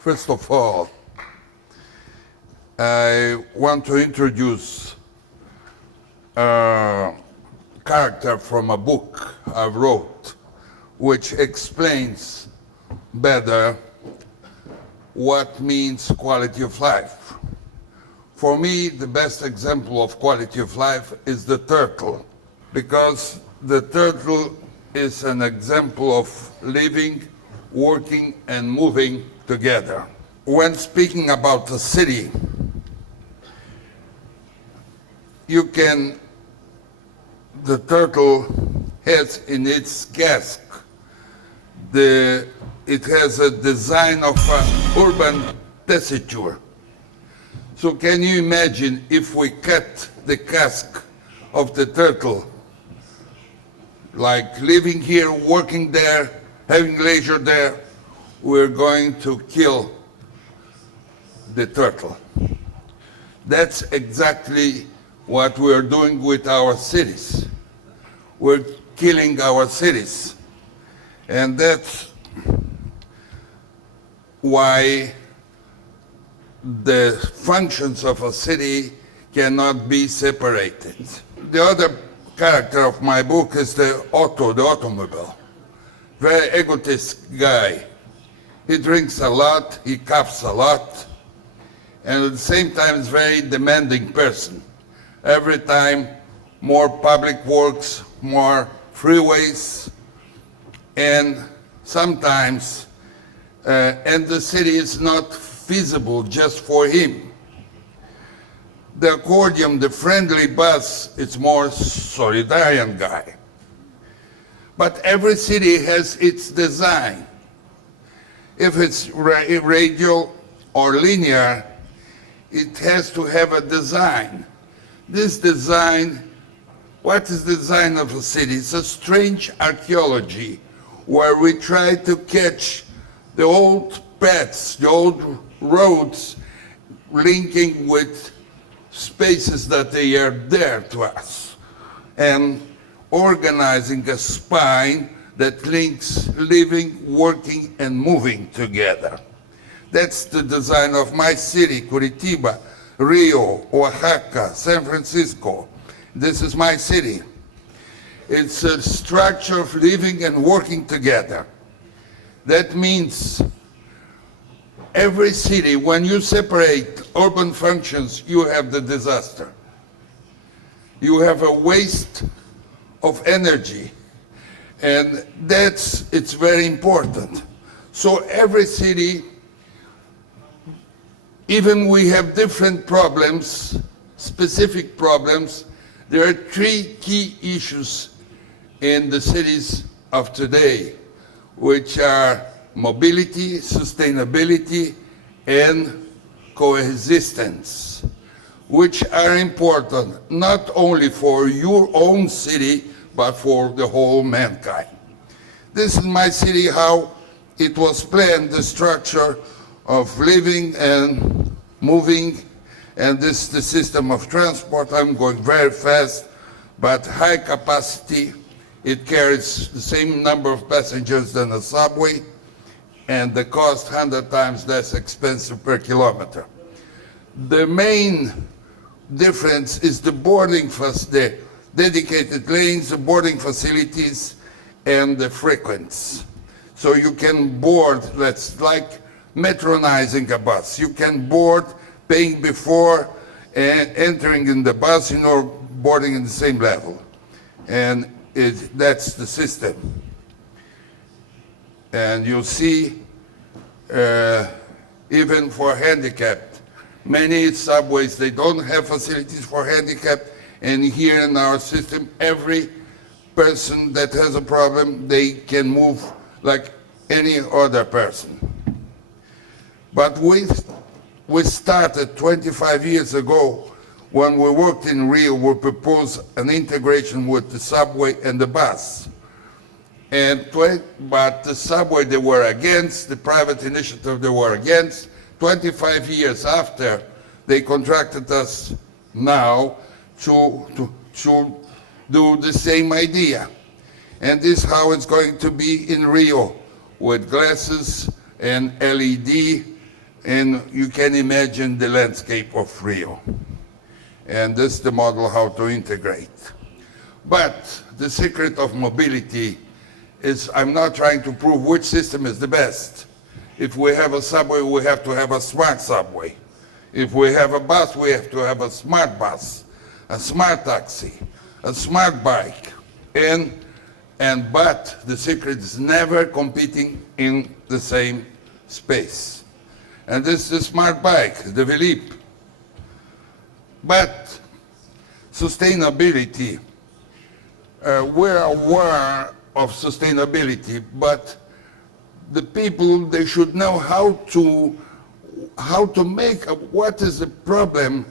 First of all, I want to introduce a character from a book I wrote, which explains better what means quality of life. For me, the best example of quality of life is the turtle, because the turtle is an example of living, working, and moving together. When speaking about a city, the turtle has in its cask, it has a design of an urban tessiture. So can you imagine if we cut the cask of the turtle, like living here, working there, having leisure there, we're going to kill the turtle. That's exactly what we're doing with our cities. We're killing our cities. And that's why the functions of a city cannot be separated. The other character of my book is the automobile. Very egotist guy. He drinks a lot, he coughs a lot, and at the same time is a very demanding person. Every time, more public works, more freeways, and sometimes, and the city is not feasible just for him. The accordion, the friendly bus, it's more solidarian guy. But every city has its design. If it's radial or linear, it has to have a design. This design, what is the design of a city? It's a strange archaeology where we try to catch the old paths, the old roads linking with spaces that they are there to us, and organizing a spine that links living, working, and moving together. That's the design of my city, Curitiba, Rio, Oaxaca, San Francisco. This is my city. It's a structure of living and working together. That means every city, when you separate urban functions, you have the disaster. You have a waste of energy, and it's very important. So every city, even we have different problems, specific problems, there are three key issues in the cities of today, which are mobility, sustainability, and coexistence, which are important not only for your own city, but for the whole mankind. This is my city, how it was planned, the structure of living and moving, and this is the system of transport. I'm going very fast, but high capacity. It carries the same number of passengers than a subway, and the cost 100 times less expensive per kilometer. The main difference is the the dedicated lanes, the boarding facilities, and the frequency. So you can board, like metronizing a bus. You can board, paying before, and entering in the bus, boarding in the same level. And that's the system. And you see, even for handicapped, many subways, they don't have facilities for handicapped, and here in our system, every person that has a problem, they can move like any other person. But we started 25 years ago, when we worked in Rio, we proposed an integration with the subway and the bus. But the subway they were against, the private initiative they were against. 25 years after, they contracted us now to do the same idea. And this is how it's going to be in Rio, with glasses and LED and you can imagine the landscape of Rio. And this is the model how to integrate. But the secret of mobility is I'm not trying to prove which system is the best. If we have a subway, we have to have a smart subway. If we have a bus, we have to have a smart bus, a smart taxi, a smart bike. But the secret is never competing in the same space. And this is the smart bike, the Velip. But sustainability, we're aware of sustainability, but the people, they should know how to make, what is the problem,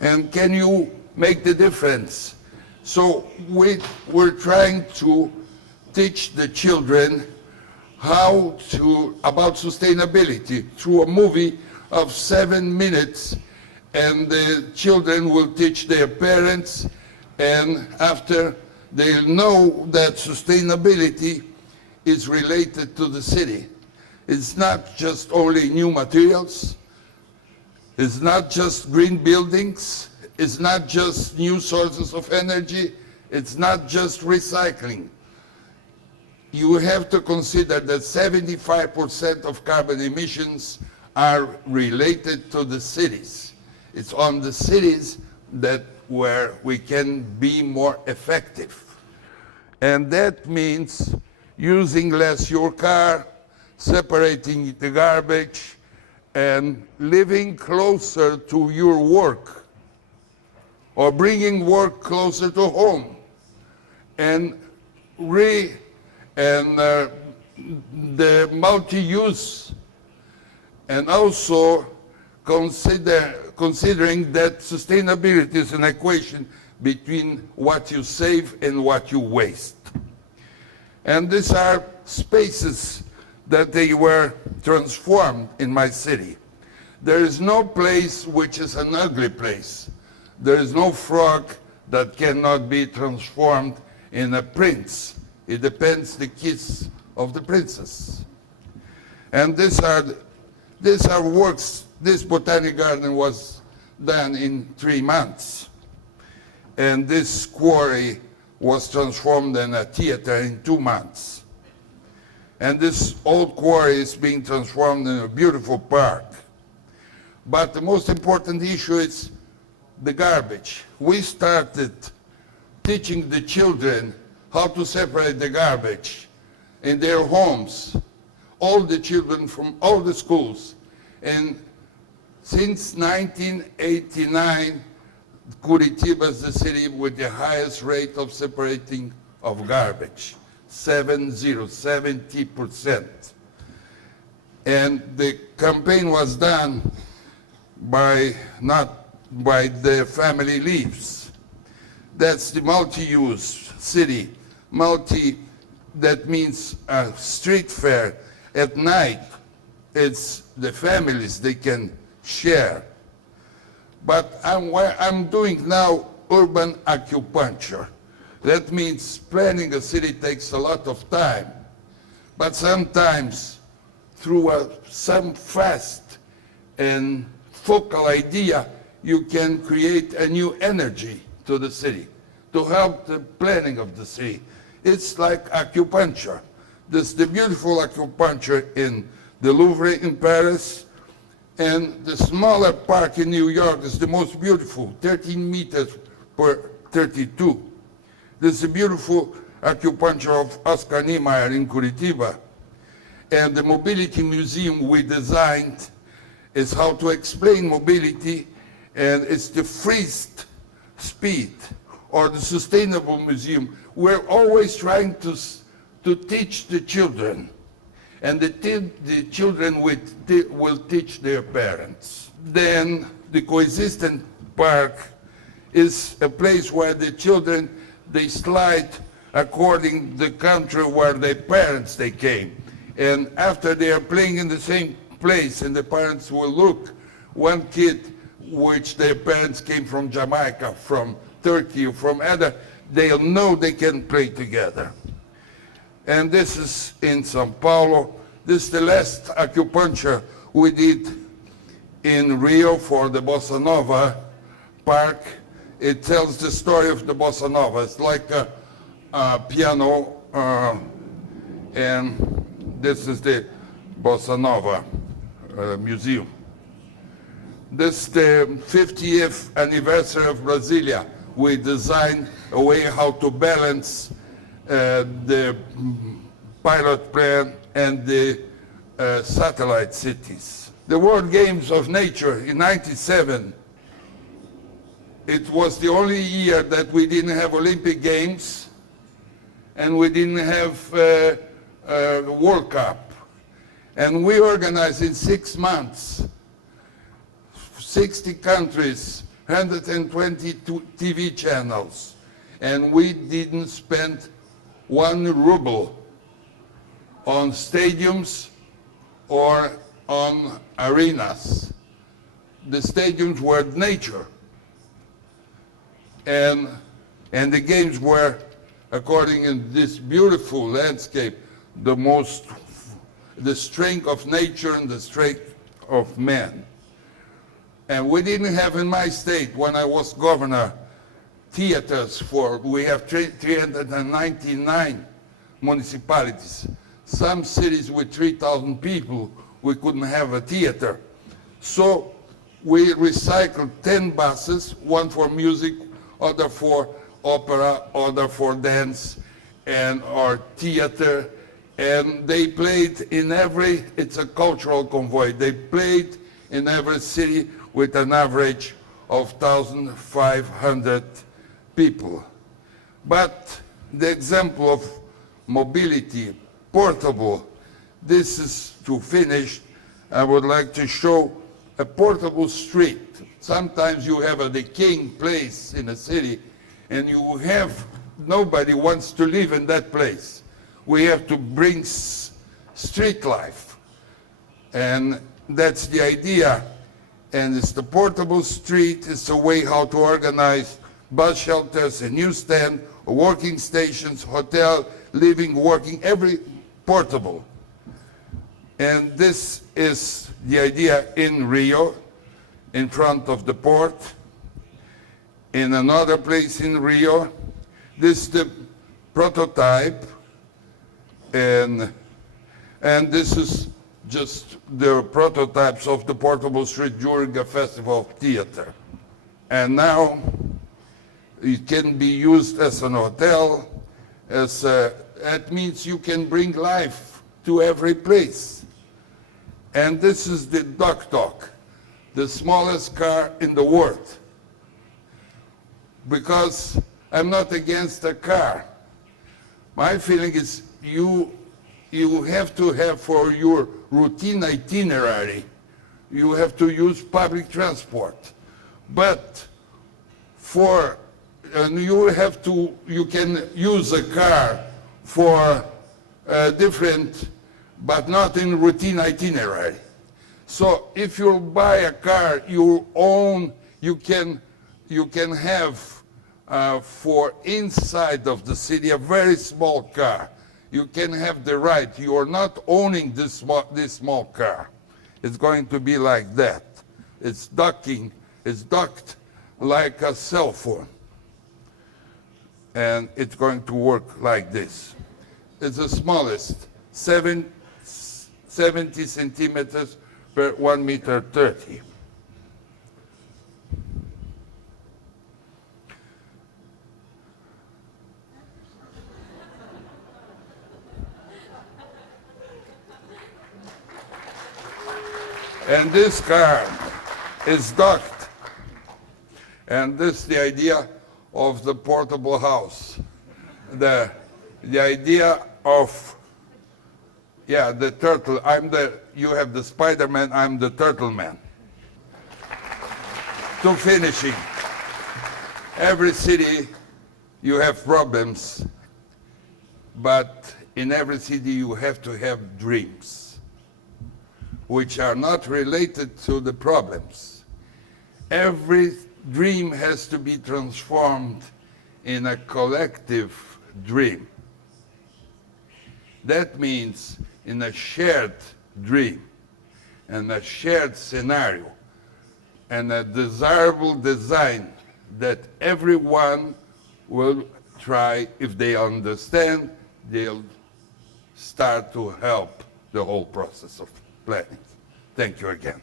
and can you make the difference? So we're trying to teach the children about sustainability through a movie of 7 minutes, and the children will teach their parents, and after they'll know that sustainability is related to the city. It's not just only new materials, it's not just green buildings, it's not just new sources of energy, it's not just recycling. You have to consider that 75% of carbon emissions are related to the cities. It's on the cities where we can be more effective. And that means using less your car, separating the garbage, and living closer to your work, or bringing work closer to home, and the multi-use, and also considering that sustainability is an equation between what you save and what you waste. And these are spaces that they were transformed in my city. There is no place which is an ugly place. There is no frog that cannot be transformed in a prince. It depends the kiss of the princess. And these are works. This botanic garden was done in 3 months. And this quarry was transformed in a theater in 2 months. And this old quarry is being transformed in a beautiful park. But the most important issue is the garbage. We started teaching the children how to separate the garbage in their homes, all the children from all the schools. And since 1989, Curitiba is the city with the highest rate of separating of garbage, 70%. And the campaign was done not by the family leaves. That's the multi-use city. That means a street fair at night. It's the families, they can share. But I'm doing now urban acupuncture. That means planning a city takes a lot of time. But sometimes through some fast and focal idea, you can create a new energy to the city to help the planning of the city. It's like acupuncture. There's the beautiful acupuncture in the Louvre in Paris, and the smaller park in New York is the most beautiful, 13 meters per 32. There's the beautiful acupuncture of Oscar Niemeyer in Curitiba. And the mobility museum we designed is how to explain mobility, and it's the freezed speed, or the sustainable museum. We're always trying to teach the children, and the children will teach their parents. Then the coexistent park is a place where the children, they slide according to the country where their parents they came. And after they are playing in the same place, and the parents will look, one kid which their parents came from Jamaica, from Turkey, from other, they'll know they can play together. And this is in São Paulo. This is the last acupuncture we did in Rio for the Bossa Nova Park. It tells the story of the Bossa Nova. It's like a piano, and this is the Bossa Nova Museum. This is the 50th anniversary of Brasilia. We designed a way how to balance the pilot plan and the satellite cities. The World Games of Nature in '97, it was the only year that we didn't have Olympic Games and we didn't have World Cup. And we organized in 6 months, 60 countries, 122 TV channels, and we didn't spend 1 ruble on stadiums or on arenas. The stadiums were nature, and the games were, according to this beautiful landscape, the strength of nature and the strength of man. And we didn't have in my state, when I was governor, theaters we have 399 municipalities. Some cities with 3,000 people, we couldn't have a theater. So we recycled 10 buses, one for music, other for opera, other for dance, or theater. And they played in it's a cultural convoy. They played in every city with an average of 1,500 people. But the example of mobility, portable, this is to finish. I would like to show a portable street. Sometimes you have a decaying place in a city and nobody wants to live in that place. We have to bring street life. And that's the idea. And it's the portable street. It's a way how to organize bus shelters, a newsstand, working stations, hotel, living, working, every portable. And this is the idea in Rio, in front of the port. In another place in Rio, this is the prototype, and this is just the prototypes of the portable street during a festival of theater. And now it can be used as an hotel, that means you can bring life to every place. And this is the tuk-tuk, the smallest car in the world. Because I'm not against a car. My feeling is you have to have for your routine itinerary, you have to use public transport. But you can use a car for different, but not in routine itinerary. So if you buy a car you own, you can have for inside of the city a very small car. You can have the right. You are not owning this small car. It's going to be like that. It's docked like a cell phone. And it's going to work like this. It's the smallest, 70 centimeters per 1 meter 30. And this car is docked. And this is the idea of the portable house. The idea of, the turtle. You have the Spider-Man, I'm the Turtle Man. To finishing, every city you have problems, but in every city you have to have dreams, which are not related to the problems. Every dream has to be transformed in a collective dream. That means in a shared dream and a shared scenario. and a desirable design that everyone will try. If they understand, they'll start to help the whole process of planning. Thank you again.